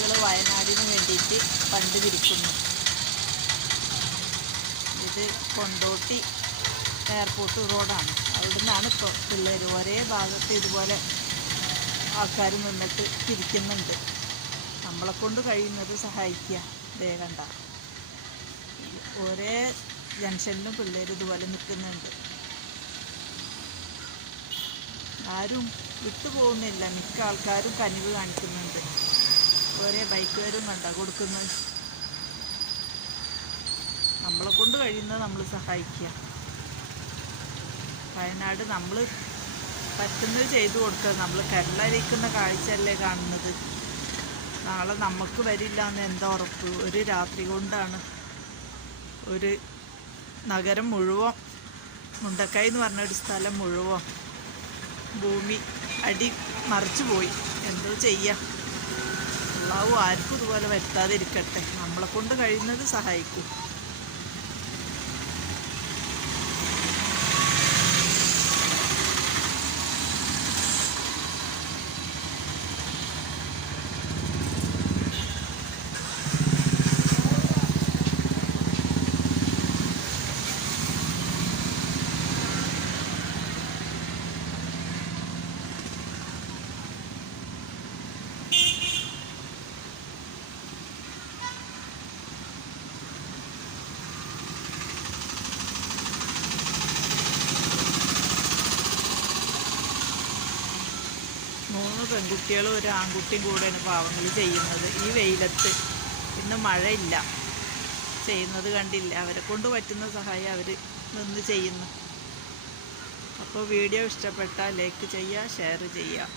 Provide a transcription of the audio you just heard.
വയനാടിന് വേണ്ടിയിട്ട് പണ്ട് പിരിക്കുന്നു ഇത് കൊണ്ടോട്ടി എയർപോർട്ട് റോഡാണ്. അവിടെ നിന്നാണ് ഇപ്പോൾ പിള്ളേർ ഒരേ ഭാഗത്ത് ഇതുപോലെ ആൾക്കാർ നിന്നിട്ട് പിരിക്കുന്നുണ്ട് നമ്മളെ കൊണ്ട് കഴിയുന്നത് സഹായിക്കുക. വേഗണ്ട ഒരേ ജംഗ്ഷനിലും പിള്ളേർ ഇതുപോലെ നിൽക്കുന്നുണ്ട്. ആരും വിട്ടുപോകുന്നില്ല. മിക്ക ആൾക്കാരും കനിവ് കാണിക്കുന്നുണ്ട്. ഒരേ ബൈക്കുകാരും കണ്ട കൊടുക്കുന്നത് നമ്മളെ കൊണ്ട് കഴിയുന്നത് നമ്മൾ സഹായിക്കുക വയനാട് നമ്മൾ പറ്റുന്നത് ചെയ്തു കൊടുക്കുക നമ്മൾ കരളരിക്കുന്ന കാഴ്ചയല്ലേ കാണുന്നത്. നാളെ നമുക്ക് വരില്ല എന്ന് എന്താ ഉറപ്പ്? ഒരു രാത്രി കൊണ്ടാണ്. ഒരു നഗരം മുഴുവൻ മുണ്ടക്കായി എന്ന് പറഞ്ഞ ഒരു സ്ഥലം മുഴുവൻ ഭൂമി അടി മറിച്ചു പോയി. എന്തോ ചെയ്യാം. അള്ളാഹു ആർക്കും ഇതുപോലെ വരുത്താതിരിക്കട്ടെ. നമ്മളെ കൊണ്ട് കഴിയുന്നത് സഹായിക്കും. മൂന്ന് പെൺകുട്ടികളും ഒരു ആൺകുട്ടിയും കൂടെയാണ് പാവങ്ങൾ ചെയ്യുന്നത്. ഈ വെയിലത്ത് ഇന്ന് മഴയില്ല. ചെയ്യുന്നത് കണ്ടില്ല. അവരെ കൊണ്ട് പറ്റുന്ന സഹായം അവർ നിന്ന് ചെയ്യുന്നു. അപ്പോൾ വീഡിയോ ഇഷ്ടപ്പെട്ടാൽ ലൈക്ക് ചെയ്യുക ഷെയർ ചെയ്യുക.